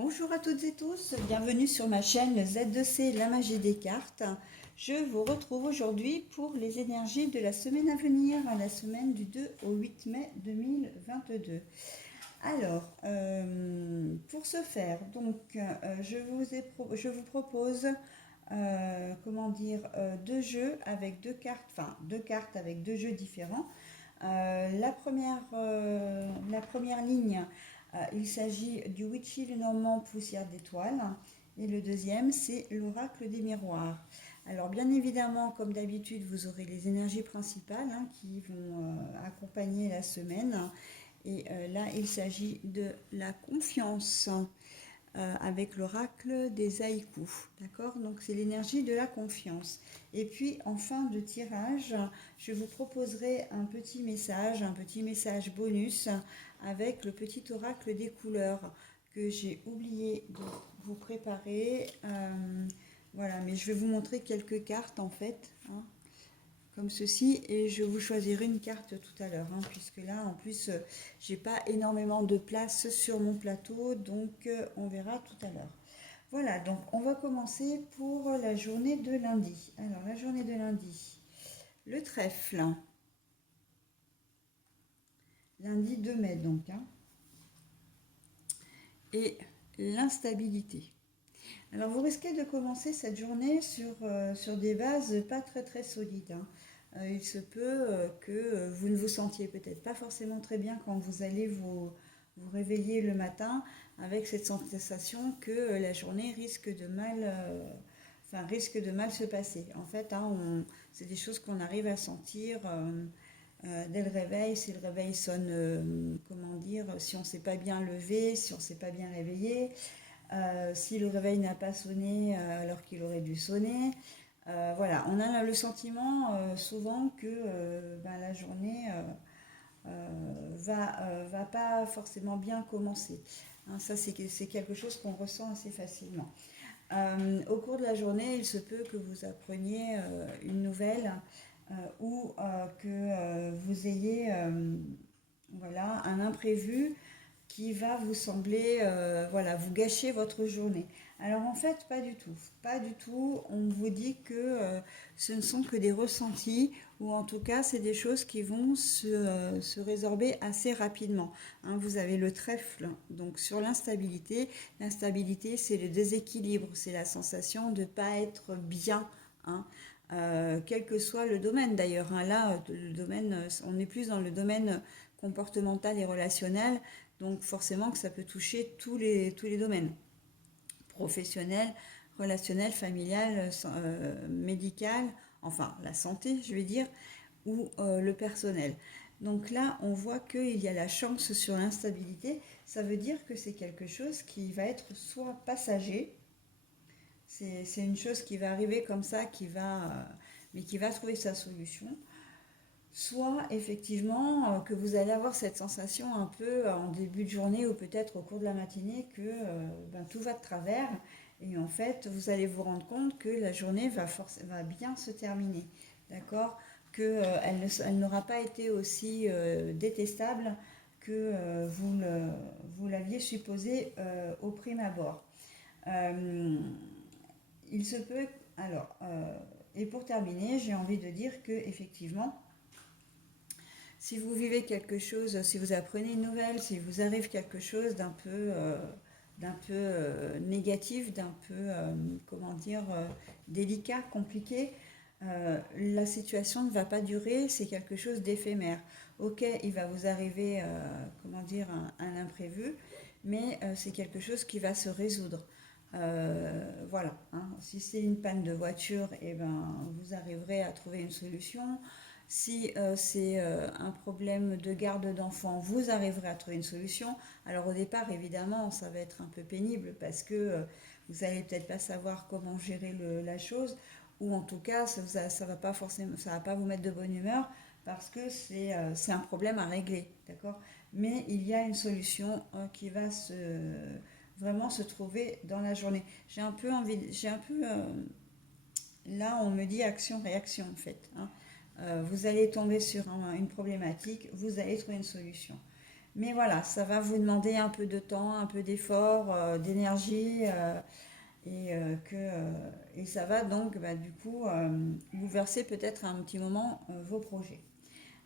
Bonjour à toutes et tous, bienvenue sur ma chaîne Z2C, la magie des cartes. Je vous retrouve aujourd'hui pour les énergies de la semaine à venir, la semaine du 2 au 8 mai 2022. Alors, pour ce faire, donc, je vous propose deux jeux avec deux cartes, enfin deux cartes avec deux jeux différents. La première ligne, il s'agit du Witchy Lenormand Poussière d'étoiles. Et le deuxième, c'est l'oracle des miroirs. Alors bien évidemment, comme d'habitude, vous aurez les énergies principales qui vont accompagner la semaine. Et là, il s'agit de la confiance avec l'oracle des haïkus. D'accord? Donc c'est l'énergie de la confiance. Et puis en fin de tirage, je vous proposerai un petit message bonus avec le petit oracle des couleurs que j'ai oublié de vous préparer. Voilà, mais je vais vous montrer quelques cartes en fait, comme ceci, et je vous choisirai une carte tout à l'heure, puisque là en plus j'ai pas énormément de place sur mon plateau, donc on verra tout à l'heure. Voilà, donc on va commencer pour la journée de lundi. Alors la journée de lundi, le trèfle, lundi 2 mai donc, et l'instabilité. Alors vous risquez de commencer cette journée sur des bases pas très solides. Il se peut que vous ne vous sentiez peut-être pas forcément très bien quand vous allez vous réveiller le matin avec cette sensation que la journée risque de mal se passer. En fait, c'est des choses qu'on arrive à sentir dès le réveil. Si le réveil sonne, si on ne s'est pas bien levé, si on ne s'est pas bien réveillé. Si le réveil n'a pas sonné alors qu'il aurait dû sonner. Voilà, on a le sentiment souvent que la journée va pas forcément bien commencer. Ça, c'est quelque chose qu'on ressent assez facilement. Au cours de la journée, il se peut que vous appreniez une nouvelle ou que vous ayez un imprévu qui va vous sembler, vous gâcher votre journée. Alors en fait, pas du tout. On vous dit que ce ne sont que des ressentis, ou en tout cas, c'est des choses qui vont se résorber assez rapidement. Vous avez le trèfle, donc sur l'instabilité. L'instabilité, c'est le déséquilibre, c'est la sensation de ne pas être bien. Quel que soit le domaine d'ailleurs. Là, le domaine, on est plus dans le domaine comportemental et relationnel, donc forcément que ça peut toucher tous les domaines, professionnel, relationnel, familial, médical, enfin la santé je vais dire, ou le personnel. Donc là, on voit qu'il y a la chance sur l'instabilité. Ça veut dire que c'est quelque chose qui va être soit passager, c'est une chose qui va arriver comme ça, mais qui va trouver sa solution, soit effectivement que vous allez avoir cette sensation un peu en début de journée ou peut-être au cours de la matinée que tout va de travers, et en fait vous allez vous rendre compte que la journée va bien se terminer, d'accord, que elle n'aura pas été aussi détestable que vous l'aviez supposé au prime abord. Il se peut alors et pour terminer, j'ai envie de dire que effectivement, si vous vivez quelque chose, si vous apprenez une nouvelle, si vous arrive quelque chose d'un peu négatif, d'un peu, délicat, compliqué, la situation ne va pas durer, c'est quelque chose d'éphémère. Ok, il va vous arriver, un imprévu, mais c'est quelque chose qui va se résoudre. Voilà, si c'est une panne de voiture, vous arriverez à trouver une solution. Si c'est un problème de garde d'enfants, vous arriverez à trouver une solution. Alors au départ, évidemment, ça va être un peu pénible parce que vous n'allez peut-être pas savoir comment gérer la chose, ou en tout cas, ça va pas forcément, ça va pas vous mettre de bonne humeur parce que c'est un problème à régler, d'accord. Mais il y a une solution qui va vraiment se trouver dans la journée. Là, on me dit action-réaction en fait. Vous allez tomber sur une problématique, vous allez trouver une solution. Mais voilà, ça va vous demander un peu de temps, un peu d'effort, d'énergie, et ça va donc bah, du coup vous verser peut-être un petit moment vos projets.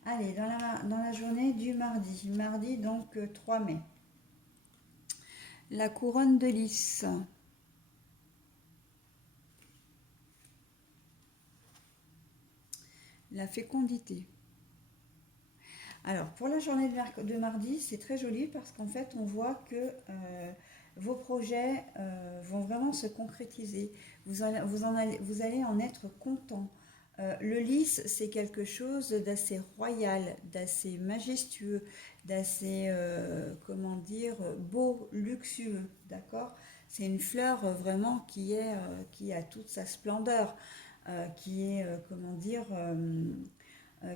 Allez, dans la journée du mardi, mardi donc 3 mai, la couronne de lys, la fécondité. Alors, pour la journée de mardi, c'est très joli parce qu'en fait, on voit que vos projets vont vraiment se concrétiser. Vous allez en être content. Le lys, c'est quelque chose d'assez royal, d'assez majestueux, d'assez, comment dire, beau, luxueux, d'accord? C'est une fleur vraiment qui a toute sa splendeur, qui est, comment dire,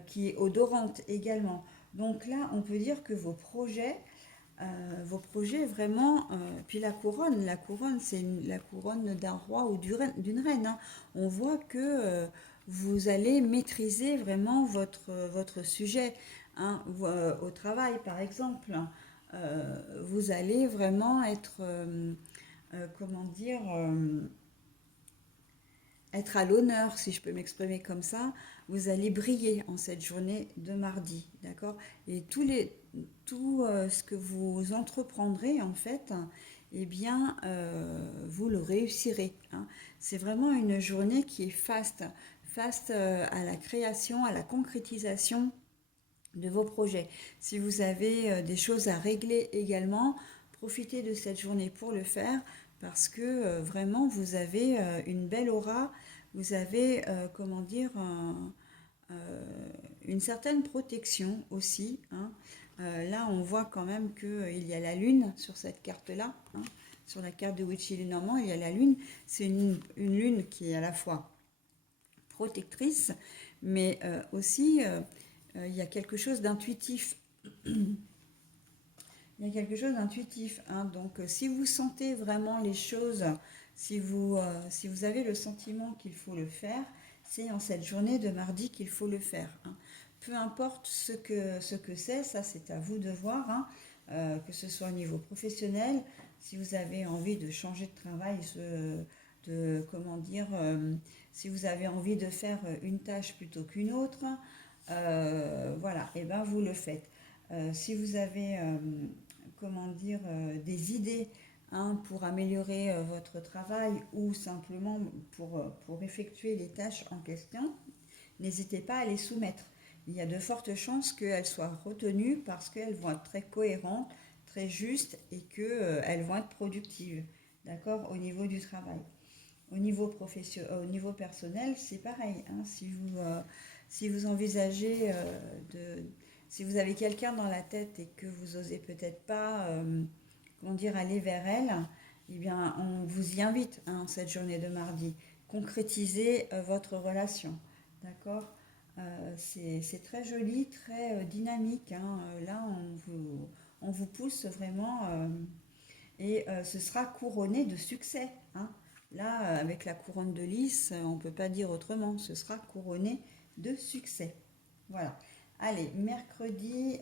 qui est odorante également. Donc là, on peut dire que vos projets vraiment, puis la couronne, c'est la couronne d'un roi ou d'une reine, hein. On voit que vous allez maîtriser vraiment votre sujet, hein. Au travail, par exemple, vous allez vraiment être, comment dire, être à l'honneur, si je peux m'exprimer comme ça. Vous allez briller en cette journée de mardi, d'accord? Et tout ce que vous entreprendrez, en fait, eh bien, vous le réussirez, hein. C'est vraiment une journée qui est faste à la création, à la concrétisation de vos projets. Si vous avez des choses à régler également, profitez de cette journée pour le faire parce que vraiment vous avez une belle aura, vous avez, comment dire, une certaine protection aussi, hein. Là, on voit quand même qu'il y a la lune sur cette carte-là, hein. Sur la carte de Witchy Lenormand, il y a la lune. C'est une lune qui est à la fois protectrice, mais aussi il y a quelque chose d'intuitif. Il y a quelque chose d'intuitif, hein. Donc, si vous sentez vraiment les choses, si vous avez le sentiment qu'il faut le faire, c'est en cette journée de mardi qu'il faut le faire, hein. Peu importe ce que c'est, ça c'est à vous de voir, hein. Que ce soit au niveau professionnel, si vous avez envie de changer de travail, comment dire, si vous avez envie de faire une tâche plutôt qu'une autre, voilà, et ben vous le faites. Si vous avez comment dire, des idées, hein, pour améliorer votre travail ou simplement pour effectuer les tâches en question, n'hésitez pas à les soumettre. Il y a de fortes chances qu'elles soient retenues parce qu'elles vont être très cohérentes, très justes et qu'elles vont être productives, d'accord, au niveau du travail. Au niveau personnel, c'est pareil, hein. Si vous envisagez si vous avez quelqu'un dans la tête et que vous osez peut-être pas, comment dire, aller vers elle, eh bien, on vous y invite, hein, cette journée de mardi. Concrétisez votre relation, d'accord? C'est très joli, très dynamique, hein. Là, on vous pousse vraiment et ce sera couronné de succès, hein. Là, avec la couronne de lys, on ne peut pas dire autrement, ce sera couronné de succès. Voilà. Allez, mercredi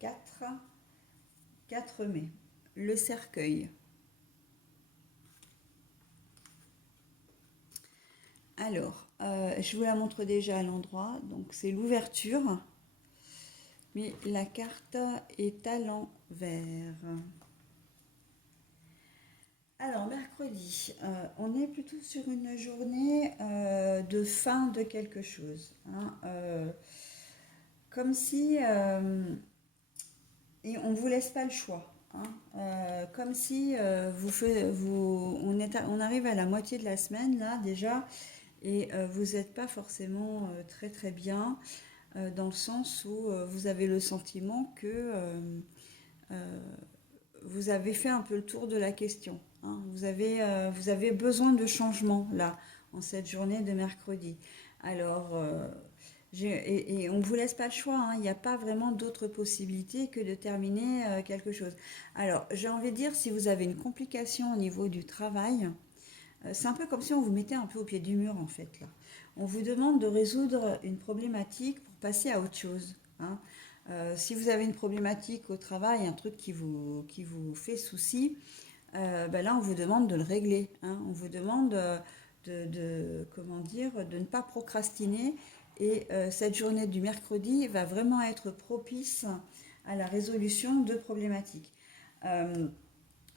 4 mai, le cercueil. Alors, je vous la montre déjà à l'endroit, donc c'est l'ouverture, mais la carte est à l'envers. Alors, mercredi, on est plutôt sur une journée de fin de quelque chose, hein. Comme si, et on ne vous laisse pas le choix, hein. Comme si on arrive à la moitié de la semaine, là, déjà, et vous n'êtes pas forcément très très bien, dans le sens où vous avez le sentiment que euh, vous avez fait un peu le tour de la question, hein. Vous avez besoin de changement là, en cette journée de mercredi. Alors, et on ne vous laisse pas le choix, hein. Il n'y a pas vraiment d'autre possibilité que de terminer quelque chose. Alors, j'ai envie de dire, si vous avez une complication au niveau du travail, c'est un peu comme si on vous mettait un peu au pied du mur en fait là. On vous demande de résoudre une problématique pour passer à autre chose, hein. Si vous avez une problématique au travail, un truc qui vous fait souci, ben là, on vous demande de le régler, hein. On vous demande comment dire, de ne pas procrastiner. Et cette journée du mercredi va vraiment être propice à la résolution de problématiques. Euh,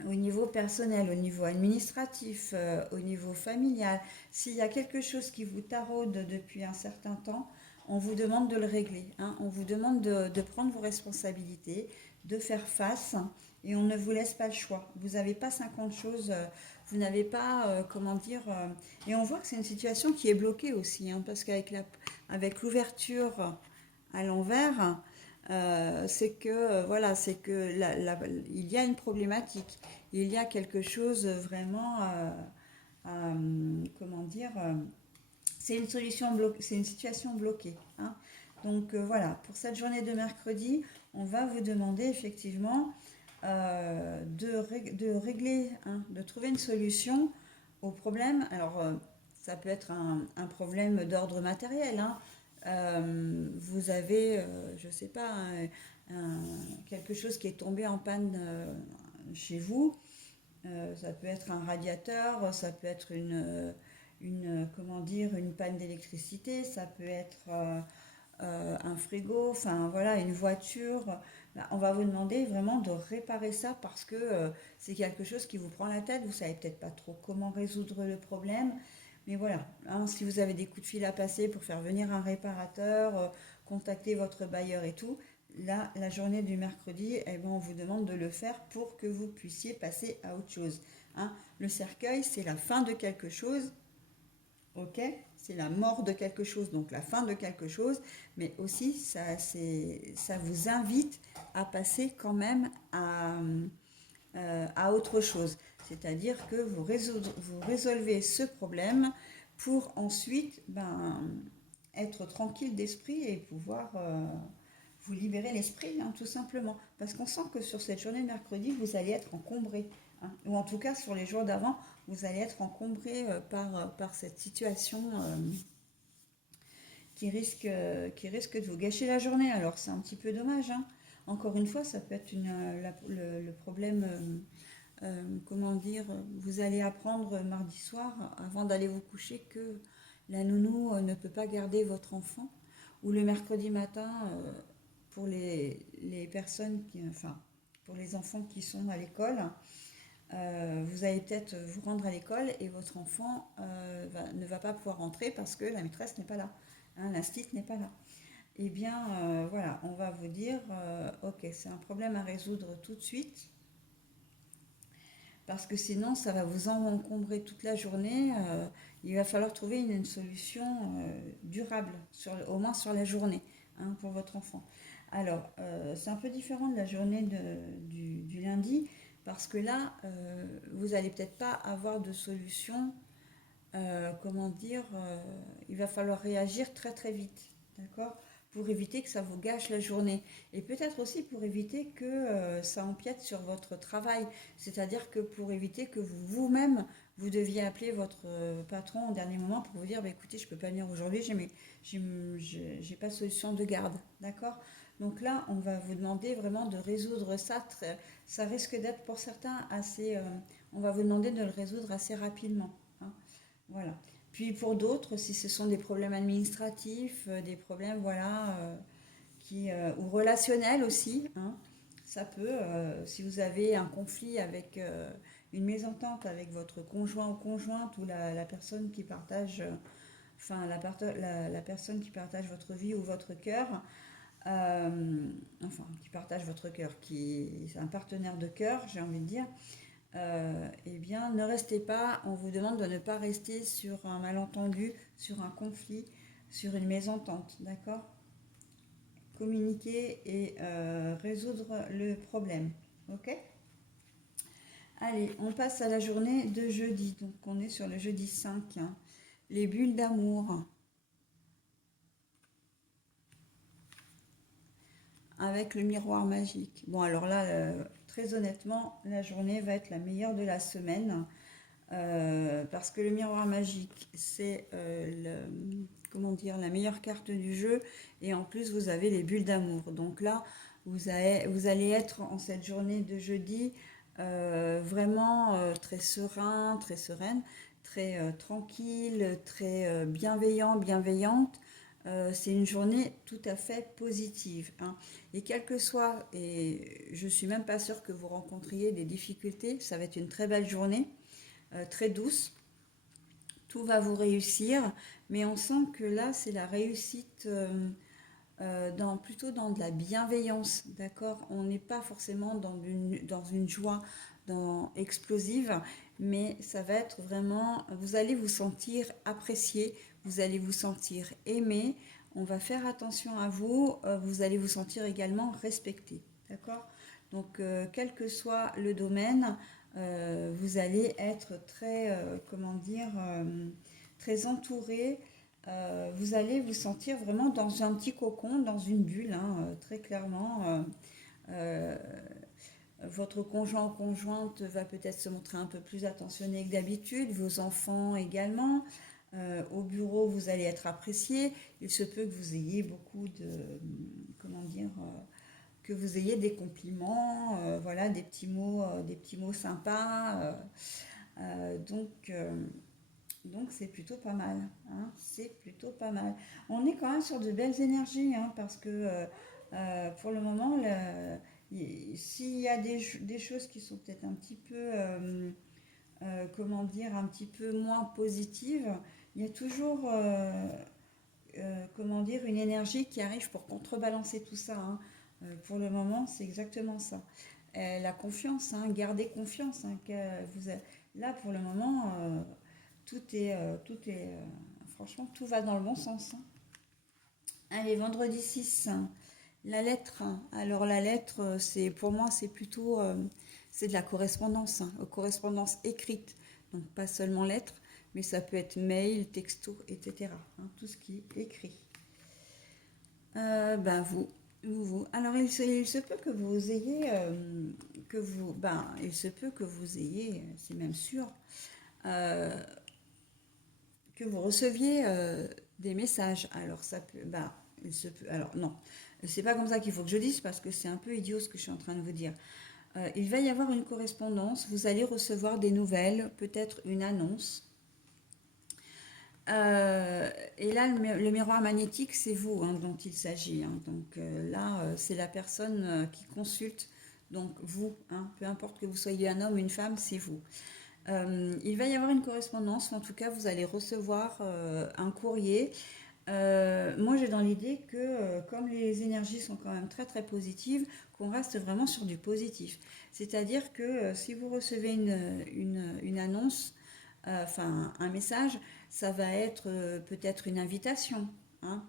Au niveau personnel, au niveau administratif, au niveau familial, s'il y a quelque chose qui vous taraude depuis un certain temps, on vous demande de le régler, hein. On vous demande de prendre vos responsabilités, de faire face, et on ne vous laisse pas le choix. Vous n'avez pas 50 choses, vous n'avez pas, comment dire, et on voit que c'est une situation qui est bloquée aussi, hein, parce avec l'ouverture à l'envers, c'est que voilà, c'est que il y a une problématique, il y a quelque chose vraiment, comment dire, c'est une situation bloquée, hein. Donc voilà, pour cette journée de mercredi, on va vous demander effectivement de régler, hein, de trouver une solution au problème. Alors ça peut être un problème d'ordre matériel, hein. Vous avez, je ne sais pas, quelque chose qui est tombé en panne chez vous. Ça peut être un radiateur, ça peut être comment dire, une panne d'électricité, ça peut être un frigo, enfin voilà, une voiture. Là, on va vous demander vraiment de réparer ça parce que c'est quelque chose qui vous prend la tête. Vous savez peut-être pas trop comment résoudre le problème, mais voilà, hein, si vous avez des coups de fil à passer pour faire venir un réparateur, contacter votre bailleur et tout, là, la journée du mercredi, eh ben, on vous demande de le faire pour que vous puissiez passer à autre chose, hein. Le cercueil, c'est la fin de quelque chose, ok? C'est la mort de quelque chose, donc la fin de quelque chose, mais aussi ça vous invite à passer quand même à autre chose. C'est-à-dire que vous résolvez ce problème pour ensuite être tranquille d'esprit et pouvoir vous libérer l'esprit, hein, tout simplement. Parce qu'on sent que sur cette journée de mercredi, vous allez être encombré, hein. Ou en tout cas, sur les jours d'avant, vous allez être encombré par cette situation qui risque de vous gâcher la journée. Alors, c'est un petit peu dommage, hein. Encore une fois, ça peut être le problème, comment dire, vous allez apprendre mardi soir, avant d'aller vous coucher, que la nounou ne peut pas garder votre enfant. Ou le mercredi matin, pour les personnes enfin, pour les enfants qui sont à l'école, vous allez peut-être vous rendre à l'école et votre enfant ne va pas pouvoir rentrer parce que la maîtresse n'est pas là, hein, l'instit n'est pas là. Eh bien, voilà, on va vous dire, ok, c'est un problème à résoudre tout de suite, parce que sinon, ça va vous encombrer toute la journée. Il va falloir trouver une solution durable, au moins sur la journée, hein, pour votre enfant. Alors, c'est un peu différent de la journée du lundi, parce que là, vous n'allez peut-être pas avoir de solution, comment dire, il va falloir réagir très très vite, d'accord, pour éviter que ça vous gâche la journée. Et peut-être aussi pour éviter que ça empiète sur votre travail, c'est-à-dire que pour éviter que vous-même, vous deviez appeler votre patron au dernier moment pour vous dire, bah, écoutez, je ne peux pas venir aujourd'hui, j'ai pas de solution de garde, d'accord. Donc là, on va vous demander vraiment de résoudre ça. Ça risque d'être pour certains assez... on va vous demander de le résoudre assez rapidement, hein. Voilà. Puis pour d'autres, si ce sont des problèmes administratifs, des problèmes, voilà, ou relationnels aussi, hein, ça peut, si vous avez un conflit avec une mésentente avec votre conjoint ou conjointe ou la personne qui partage, enfin la personne qui partage votre vie ou votre cœur, enfin qui partage votre cœur, qui est un partenaire de cœur, j'ai envie de dire, eh bien, ne restez pas, on vous demande de ne pas rester sur un malentendu, sur un conflit, sur une mésentente, d'accord? Communiquer et résoudre le problème, ok? Allez, on passe à la journée de jeudi, donc on est sur le jeudi 5, hein. Les bulles d'amour, avec le miroir magique. Bon, alors là, très honnêtement, la journée va être la meilleure de la semaine. parce que le miroir magique, c'est comment dire, la meilleure carte du jeu, et en plus vous avez les bulles d'amour. Donc là, vous allez être en cette journée de jeudi vraiment très serein, très sereine, très tranquille, très bienveillant, bienveillante. C'est une journée tout à fait positive, hein. Et quel que soit, et je suis même pas sûre que vous rencontriez des difficultés, ça va être une très belle journée, très douce. Tout va vous réussir, mais on sent que là, c'est la réussite plutôt dans de la bienveillance, d'accord? On n'est pas forcément dans une joie explosive, mais ça va être vraiment, vous allez vous sentir apprécié, vous allez vous sentir aimé, on va faire attention à vous, vous allez vous sentir également respecté, d'accord? Donc, quel que soit le domaine, vous allez être très, comment dire, très entouré. Vous allez vous sentir vraiment dans un petit cocon, dans une bulle, hein, très clairement. Euh, Votre conjoint ou conjointe va peut-être se montrer un peu plus attentionné que d'habitude, vos enfants également. Au bureau, vous allez être apprécié. Il se peut que vous ayez beaucoup de, comment dire, que vous ayez des compliments, voilà, des petits mots sympas. Donc c'est plutôt pas mal, hein, c'est plutôt pas mal. On est quand même sur de belles énergies, hein, parce que pour le moment, s'il y a des choses qui sont peut-être un petit peu, comment dire, un petit peu moins positives, il y a toujours, comment dire, une énergie qui arrive pour contrebalancer tout ça, hein. Pour le moment, c'est exactement ça. La confiance, hein, gardez confiance, hein, là pour le moment. Franchement, tout va dans le bon sens, hein. Allez, vendredi 6, la lettre. Alors la lettre, pour moi, c'est plutôt, c'est de la correspondance, hein, correspondance écrite. Donc pas seulement lettres, mais ça peut être mail, texto, etc., hein, tout ce qui est écrit. Ben vous. Alors il se peut que vous ayez, il se peut que vous ayez, c'est même sûr, euh, que vous receviez des messages. Alors ça peut, il se peut, alors non, c'est pas comme ça qu'il faut que je dise parce que c'est un peu idiot ce que je suis en train de vous dire. Il va y avoir une correspondance, vous allez recevoir des nouvelles, peut-être une annonce. Et là, le miroir magnétique, c'est vous, hein, dont il s'agit, hein. Donc là, c'est la personne qui consulte. Donc vous, hein, peu importe que vous soyez un homme ou une femme, c'est vous. Il va y avoir une correspondance, ou en tout cas vous allez recevoir un courrier. Moi j'ai dans l'idée que comme les énergies sont quand même très très positives, qu'on reste vraiment sur du positif. C'est-à-dire que si vous recevez une annonce, enfin un message, ça va être peut-être une invitation, hein.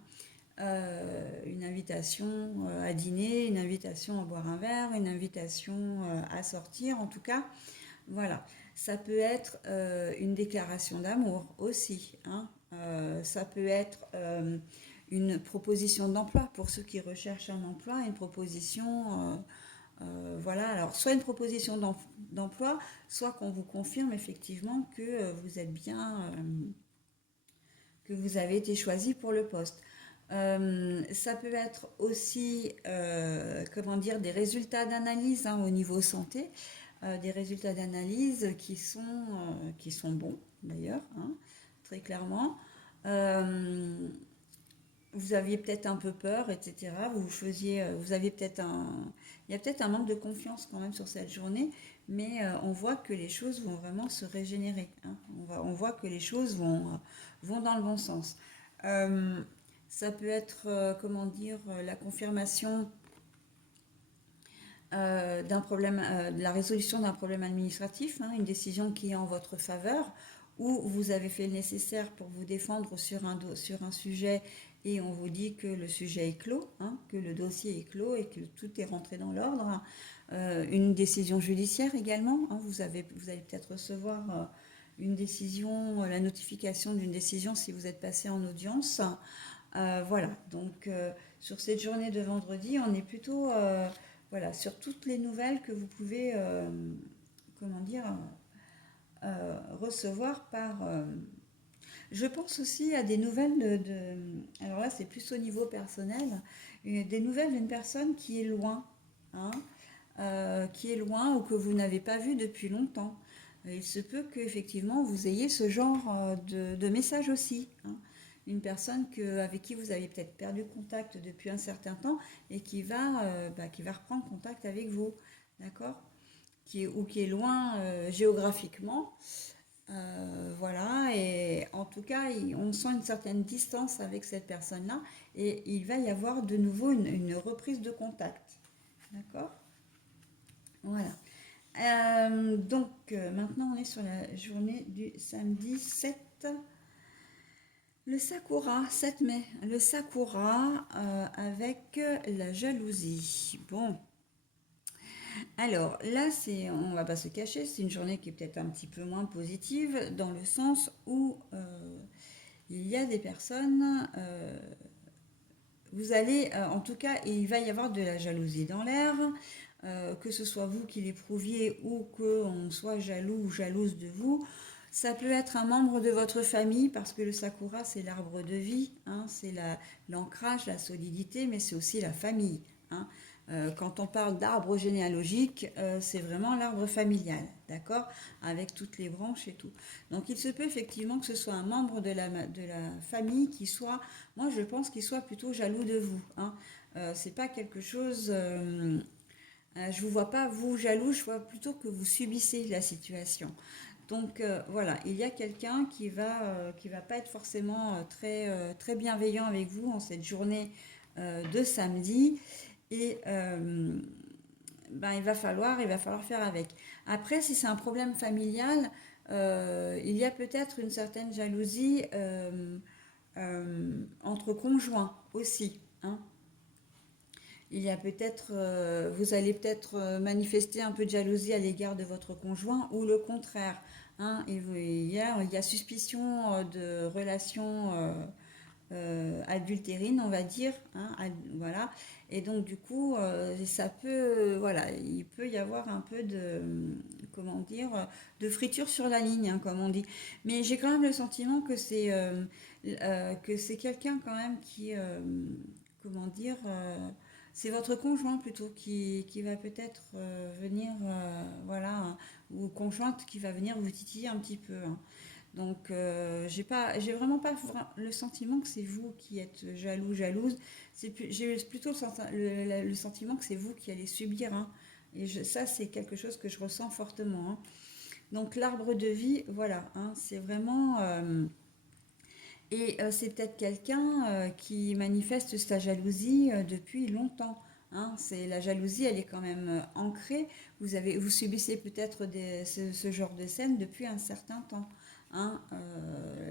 Une invitation à dîner, une invitation à boire un verre, une invitation à sortir en tout cas. Voilà, ça peut être une déclaration d'amour aussi, hein. Ça peut être une proposition d'emploi pour ceux qui recherchent un emploi, une proposition, voilà. Alors, soit une proposition d'emploi, soit qu'on vous confirme effectivement que vous êtes bien, que vous avez été choisi pour le poste. Ça peut être aussi, comment dire, des résultats d'analyse, hein, au niveau santé, des résultats d'analyse qui sont bons d'ailleurs, hein, très clairement. Euh, vous aviez peut-être un peu peur, etc. Vous aviez peut-être il y a peut-être un manque de confiance quand même sur cette journée, mais on voit que les choses vont vraiment se régénérer, hein. On voit que les choses vont dans le bon sens. Euh, Ça peut être, comment dire, la confirmation d'un problème, de la résolution d'un problème administratif, hein, une décision qui est en votre faveur, ou vous avez fait le nécessaire pour vous défendre sur un sujet et on vous dit que le sujet est clos, hein, que le dossier est clos et que tout est rentré dans l'ordre. Une décision judiciaire également, hein, vous allez peut-être recevoir une décision, la notification d'une décision si vous êtes passé en audience. Voilà, donc sur cette journée de vendredi, on est plutôt voilà, sur toutes les nouvelles que vous pouvez comment dire, recevoir par... je pense aussi à des nouvelles alors là, c'est plus au niveau personnel, des nouvelles d'une personne qui est loin, hein, qui est loin ou que vous n'avez pas vu depuis longtemps. Il se peut qu'effectivement vous ayez ce genre de message aussi, hein. Une personne avec qui vous avez peut-être perdu contact depuis un certain temps et qui va reprendre contact avec vous, d'accord? Ou qui est loin géographiquement. Voilà, et en tout cas, on sent une certaine distance avec cette personne-là et il va y avoir de nouveau une reprise de contact. D'accord? Voilà. Maintenant, on est sur la journée du samedi 7, le Sakura, 7 mai. Le Sakura avec la jalousie. Bon, alors là, on va pas se cacher, c'est une journée qui est peut-être un petit peu moins positive dans le sens où il y a des personnes, vous allez, en tout cas, il va y avoir de la jalousie dans l'air, que ce soit vous qui l'éprouviez ou qu'on soit jaloux ou jalouse de vous. Ça peut être un membre de votre famille parce que le sakura, c'est l'arbre de vie, hein, c'est l'ancrage, la solidité, mais c'est aussi la famille, hein. Quand on parle d'arbre généalogique, c'est vraiment l'arbre familial, d'accord? Avec toutes les branches et tout. Donc il se peut effectivement que ce soit un membre de la famille qui soit, moi je pense qu'il soit plutôt jaloux de vous, hein. C'est pas quelque chose, je vous vois pas vous jaloux, je vois plutôt que vous subissez la situation. Donc voilà, il y a quelqu'un qui va pas être forcément très bienveillant avec vous en cette journée de samedi et il va falloir faire avec. Après, si c'est un problème familial, il y a peut-être une certaine jalousie entre conjoints aussi, hein. Il y a peut-être, vous allez peut-être manifester un peu de jalousie à l'égard de votre conjoint ou le contraire, hein. Il y a suspicion de relations adultérine, on va dire, hein, voilà. Et donc du coup, voilà, il peut y avoir un peu comment dire, de friture sur la ligne, hein, comme on dit. Mais j'ai quand même le sentiment que c'est quelqu'un quand même comment dire, c'est votre conjoint plutôt qui va peut-être venir, voilà, hein, ou conjointe qui va venir vous titiller un petit peu, hein. Donc, j'ai vraiment pas le sentiment que c'est vous qui êtes jaloux, jalouse. J'ai plutôt le sentiment que c'est vous qui allez subir, hein. Et ça, c'est quelque chose que je ressens fortement, hein. Donc, l'arbre de vie, voilà, hein, c'est vraiment. C'est peut-être quelqu'un qui manifeste sa jalousie depuis longtemps, hein. La jalousie, elle est quand même ancrée. Vous subissez peut-être ce genre de scène depuis un certain temps, hein.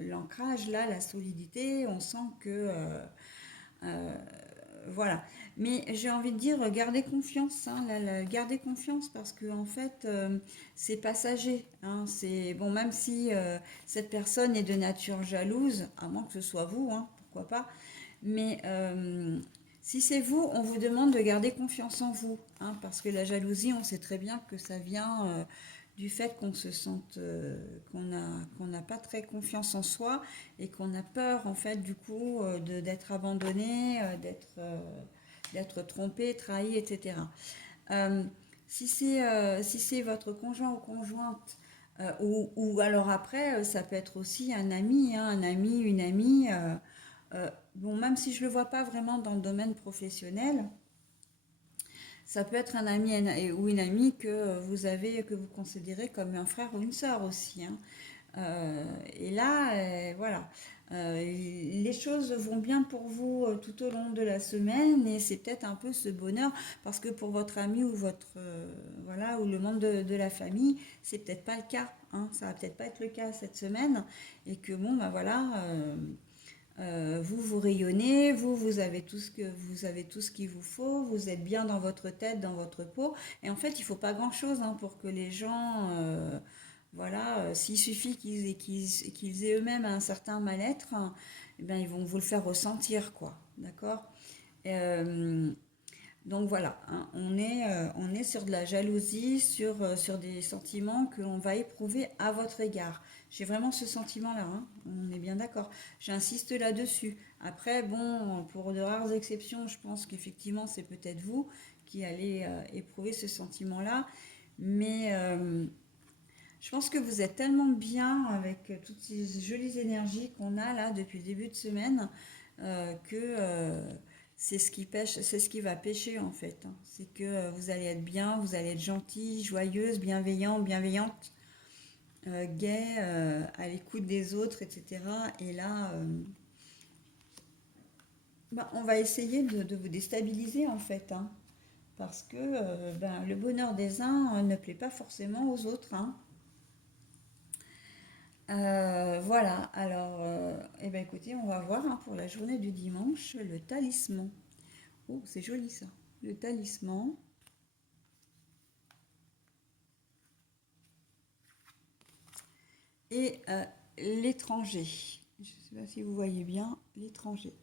L'ancrage, là, la solidité, on sent que euh, voilà. Mais j'ai envie de dire, gardez confiance, hein, gardez confiance parce que en fait, c'est passager, hein. C'est bon, même si cette personne est de nature jalouse, à moins que ce soit vous, hein, pourquoi pas. Mais si c'est vous, on vous demande de garder confiance en vous, hein, parce que la jalousie, on sait très bien que ça vient du fait qu'on se sente, qu'on n'a pas très confiance en soi et qu'on a peur en fait du coup d'être abandonné, d'être trompé, trahi, etc. Euh, si c'est votre conjoint ou conjointe, ou alors après, ça peut être aussi un ami, hein, un ami, une amie. Bon, même si je ne le vois pas vraiment dans le domaine professionnel, ça peut être un ami ou une amie que vous considérez comme un frère ou une sœur aussi, hein. Et là, voilà. Les choses vont bien pour vous tout au long de la semaine et c'est peut-être un peu ce bonheur parce que pour votre ami ou voilà, ou le membre de la famille, c'est peut-être pas le cas, hein. Ça va peut-être pas être le cas cette semaine et que bon, bah voilà. Vous rayonnez, vous avez vous avez tout ce qu'il vous faut, vous êtes bien dans votre tête, dans votre peau. Et en fait, il ne faut pas grand-chose, hein, pour que les gens, voilà, s'il suffit qu'ils aient eux-mêmes un certain mal-être, eh ben, ils vont vous le faire ressentir, quoi. D'accord? Euh, Donc voilà, hein, on est sur de la jalousie, sur des sentiments que l'on va éprouver à votre égard. J'ai vraiment ce sentiment-là, hein, on est bien d'accord. J'insiste là-dessus. Après, bon, pour de rares exceptions, je pense qu'effectivement, c'est peut-être vous qui allez éprouver ce sentiment-là. Mais je pense que vous êtes tellement bien avec toutes ces jolies énergies qu'on a là depuis le début de semaine que c'est ce qui pêche, c'est ce qui va pêcher en fait, hein. C'est que vous allez être bien, vous allez être gentille, joyeuse, bienveillante, gaie, à l'écoute des autres, etc. Et là, bah, on va essayer de vous déstabiliser en fait, hein, parce que ben, le bonheur des uns ne plaît pas forcément aux autres, hein. Voilà, alors, eh ben écoutez, on va voir hein, pour la journée du dimanche le talisman. Oh, c'est joli ça. Le talisman et l'étranger. Je ne sais pas si vous voyez bien l'étranger.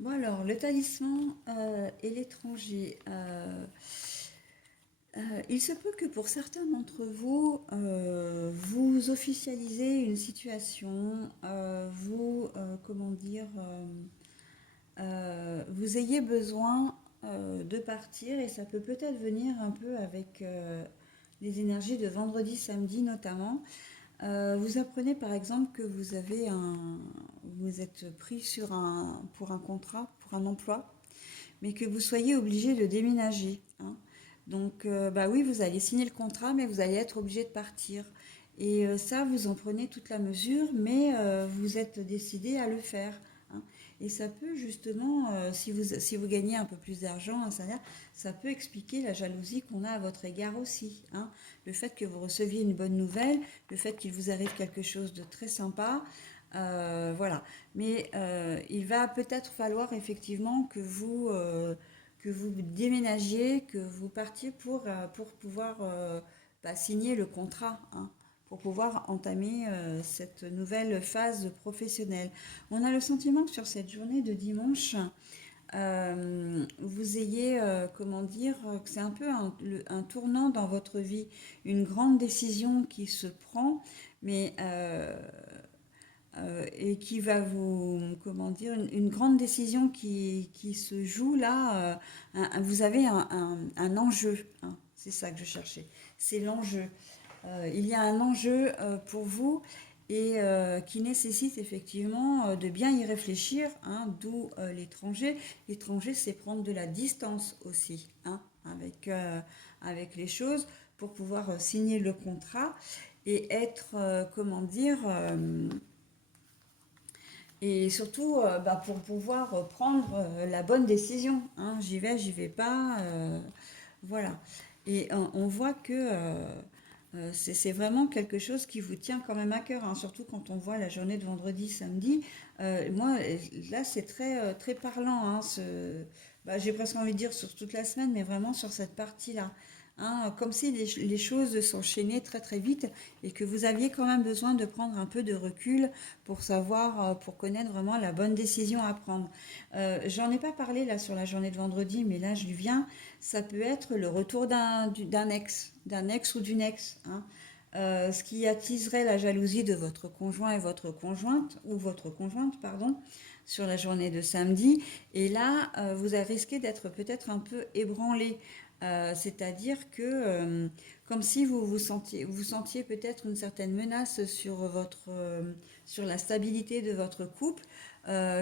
Bon alors, le talisman et l'étranger. Il se peut que pour certains d'entre vous, vous officialisez une situation, comment dire, vous ayez besoin de partir et ça peut peut-être venir un peu avec les énergies de vendredi, samedi notamment. Vous apprenez par exemple que vous êtes pris pour un contrat, pour un emploi, mais que vous soyez obligé de déménager, hein. Donc, bah oui, vous allez signer le contrat, mais vous allez être obligé de partir. Et ça, vous en prenez toute la mesure, mais vous êtes décidé à le faire, hein. Et ça peut justement, si vous gagnez un peu plus d'argent, un salaire, ça peut expliquer la jalousie qu'on a à votre égard aussi, hein. Le fait que vous receviez une bonne nouvelle, le fait qu'il vous arrive quelque chose de très sympa, voilà. Mais il va peut-être falloir effectivement que vous déménagiez, que vous partiez pour pouvoir bah, signer le contrat, hein, pour pouvoir entamer cette nouvelle phase professionnelle. On a le sentiment que sur cette journée de dimanche, vous ayez, comment dire, que c'est un peu un tournant dans votre vie, une grande décision qui se prend, mais et qui va vous, comment dire, une grande décision qui se joue là. Vous avez un enjeu, hein, c'est ça que je cherchais, c'est l'enjeu. Il y a un enjeu pour vous et qui nécessite effectivement de bien y réfléchir, hein, d'où l'étranger. L'étranger, c'est prendre de la distance aussi, hein, avec les choses pour pouvoir signer le contrat et être, comment dire, et surtout bah, pour pouvoir prendre la bonne décision, hein. J'y vais pas, voilà. Et on voit que c'est vraiment quelque chose qui vous tient quand même à cœur, hein, surtout quand on voit la journée de vendredi, samedi. Moi, là, c'est très parlant, hein, bah, j'ai presque envie de dire sur toute la semaine, mais vraiment sur cette partie-là, hein, comme si les choses s'enchaînaient très vite et que vous aviez quand même besoin de prendre un peu de recul pour savoir, pour connaître vraiment la bonne décision à prendre. J'en ai pas parlé là sur la journée de vendredi, mais là je lui viens. Ça peut être le retour d'un ex ou d'une ex, hein. Ce qui attiserait la jalousie de votre conjoint et votre conjointe, ou votre conjointe, pardon, sur la journée de samedi. Et là, vous avez risqué d'être peut-être un peu ébranlé. C'est-à-dire que, comme si vous sentiez peut-être une certaine menace sur la stabilité de votre couple,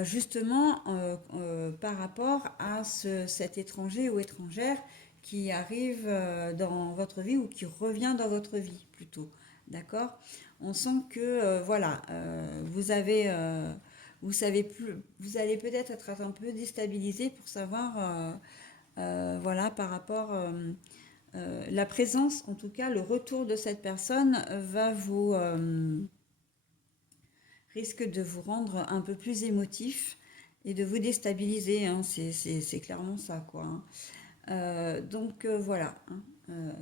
justement par rapport à cet étranger ou étrangère qui arrive dans votre vie ou qui revient dans votre vie plutôt. D'accord? On sent que voilà, vous savez plus, vous allez peut-être être un peu déstabilisé pour savoir voilà par rapport la présence, en tout cas le retour de cette personne va vous risque de vous rendre un peu plus émotif et de vous déstabiliser, hein. C'est clairement ça, quoi, hein. Donc voilà, hein.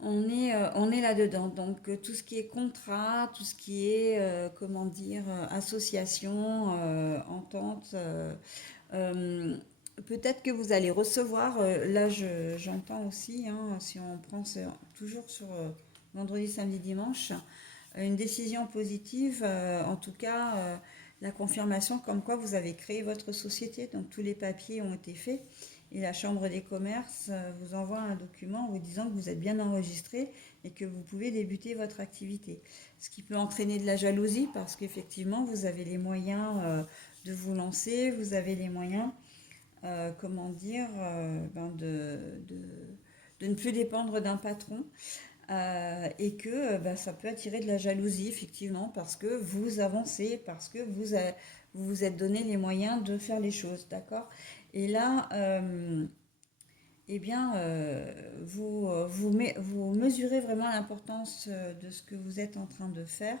On est là-dedans. Donc tout ce qui est contrat, tout ce qui est, comment dire, association, entente, euh, peut-être que vous allez recevoir, là j'entends aussi, hein, si on prend toujours sur vendredi, samedi, dimanche, une décision positive, en tout cas la confirmation comme quoi vous avez créé votre société, donc tous les papiers ont été faits et la Chambre des commerces vous envoie un document vous disant que vous êtes bien enregistré et que vous pouvez débuter votre activité. Ce qui peut entraîner de la jalousie parce qu'effectivement vous avez les moyens de vous lancer, vous avez les moyens, comment dire, de ne plus dépendre d'un patron. Et que ça peut attirer de la jalousie, effectivement, parce que vous avancez, parce que vous vous êtes donné les moyens de faire les choses, d'accord? Et là, eh bien, vous mesurez vraiment l'importance de ce que vous êtes en train de faire,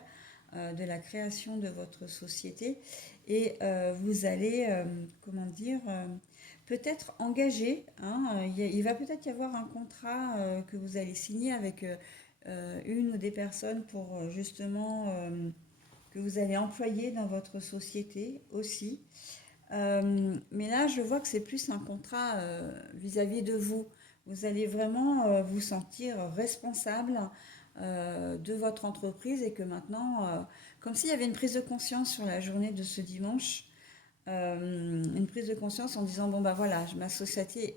de la création de votre société, et vous allez, comment dire, peut-être engager, hein, il va peut-être y avoir un contrat que vous allez signer avec une ou des personnes pour justement que vous allez employer dans votre société aussi. Mais là, je vois que c'est plus un contrat vis-à-vis de vous. Vous allez vraiment vous sentir responsable de votre entreprise et que maintenant, comme s'il y avait une prise de conscience sur la journée de ce dimanche, une prise de conscience en disant bon bah voilà, ma société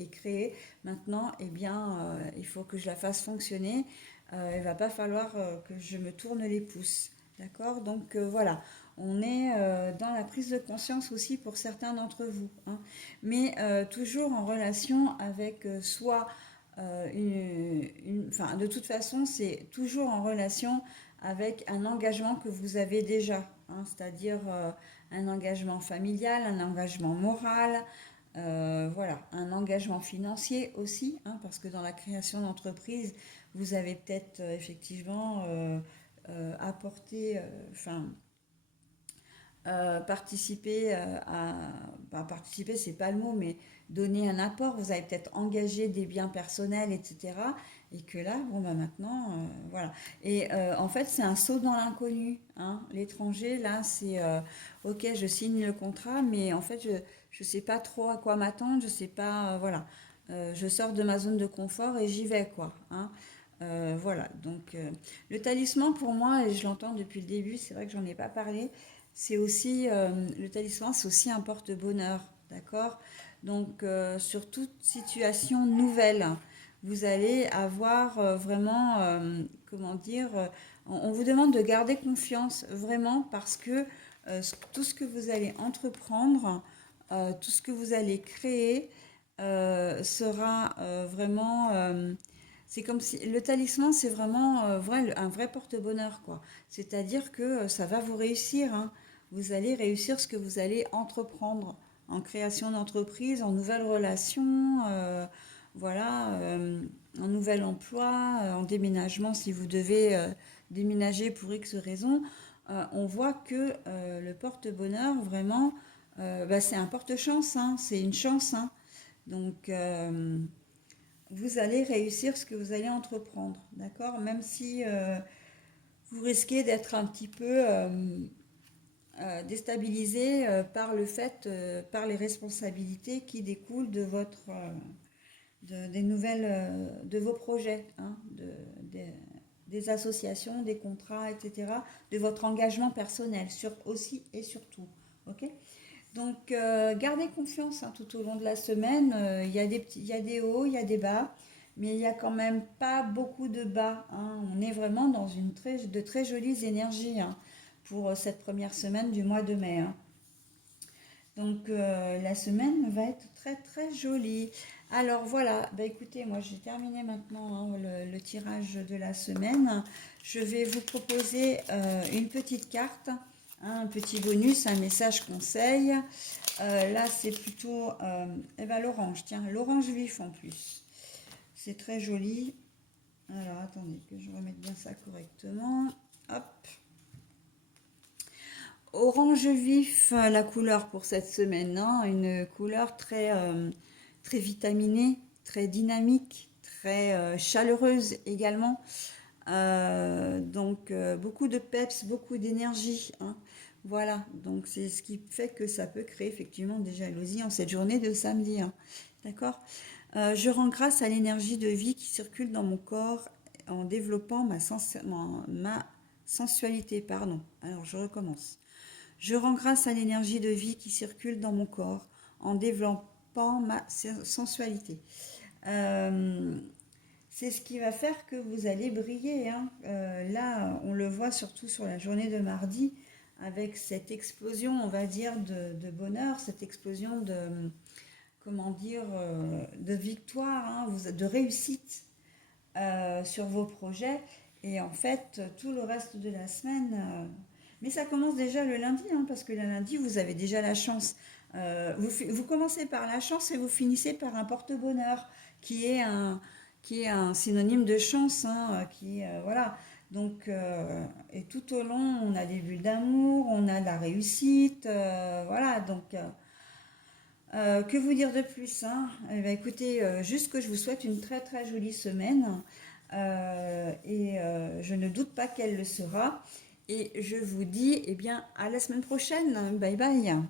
est créée, maintenant eh bien il faut que je la fasse fonctionner, il va pas falloir que je me tourne les pouces, d'accord, donc voilà, on est dans la prise de conscience aussi pour certains d'entre vous, hein, mais toujours en relation avec soit enfin de toute façon c'est toujours en relation avec un engagement que vous avez déjà, hein, c'est-à-dire un engagement familial, un engagement moral, voilà, un engagement financier aussi, hein, parce que dans la création d'entreprise, vous avez peut-être effectivement apporté, enfin, participer participer, c'est pas le mot, mais donner un apport. Vous avez peut-être engagé des biens personnels, etc. Et que là, bon, bah maintenant, voilà. Et en fait, c'est un saut dans l'inconnu, hein. L'étranger, là, c'est ok, je signe le contrat, mais en fait, je sais pas trop à quoi m'attendre, je sais pas, voilà. Je sors de ma zone de confort et j'y vais, quoi, hein. Voilà, donc le talisman pour moi, et je l'entends depuis le début, c'est vrai que j'en ai pas parlé, c'est aussi, le talisman, c'est aussi un porte-bonheur, d'accord? Donc, sur toute situation nouvelle, vous allez avoir vraiment, comment dire, on vous demande de garder confiance vraiment parce que tout ce que vous allez entreprendre, tout ce que vous allez créer sera vraiment, c'est comme si le talisman, c'est vraiment un vrai porte-bonheur, quoi. C'est-à-dire que ça va vous réussir, hein. Vous allez réussir ce que vous allez entreprendre en création d'entreprise, en nouvelles relations, voilà, en nouvel emploi, en déménagement si vous devez déménager pour X raisons. On voit que le porte-bonheur, vraiment, c'est un porte-chance, hein, c'est une chance, hein. Donc, vous allez réussir ce que vous allez entreprendre, d'accord? Même si vous risquez d'être un petit peu déstabilisé par le fait, par les responsabilités qui découlent de votre, des nouvelles, de vos projets, hein, des associations, des contrats, etc., de votre engagement personnel, aussi et surtout, ok? Donc, gardez confiance, hein, tout au long de la semaine. Il y a des hauts, il y a des bas, mais il n'y a quand même pas beaucoup de bas, hein. On est vraiment dans de très jolies énergies, hein, pour cette première semaine du mois de mai, hein. Donc, la semaine va être très très jolie. Alors voilà, bah écoutez, moi j'ai terminé maintenant, hein, le tirage de la semaine. Je vais vous proposer une petite carte, hein, un petit bonus, un message conseil. Là, c'est plutôt l'orange, tiens, l'orange vif en plus. C'est très joli. Alors, attendez que je remette bien ça correctement. Hop. Orange vif, la couleur pour cette semaine, hein, une couleur très vitaminée, très dynamique, très chaleureuse également. Donc, beaucoup de peps, beaucoup d'énergie, hein, Voilà, donc c'est ce qui fait que ça peut créer effectivement des jalousies en cette journée de samedi, hein. D'accord? Je rends grâce à l'énergie de vie qui circule dans mon corps en développant ma sensualité. Pardon. Alors je recommence. Je rends grâce à l'énergie de vie qui circule dans mon corps en développant ma sensualité. Euh, c'est ce qui va faire que vous allez briller, hein. Là, on le voit surtout sur la journée de mardi, avec cette explosion, on va dire, de bonheur, cette explosion de, comment dire, de victoire, hein, de réussite sur vos projets. Et en fait, tout le reste de la semaine, mais ça commence déjà le lundi, hein, parce que le lundi, vous avez déjà la chance. Vous commencez par la chance et vous finissez par un porte-bonheur, qui est un, qui est un synonyme de chance, hein, voilà. Donc, et tout au long, on a des bulles d'amour, on a la réussite, voilà. Donc, que vous dire de plus, hein? Eh ben, écoutez, juste que je vous souhaite une très très jolie semaine et je ne doute pas qu'elle le sera. Et je vous dis, eh bien, à la semaine prochaine. Bye bye.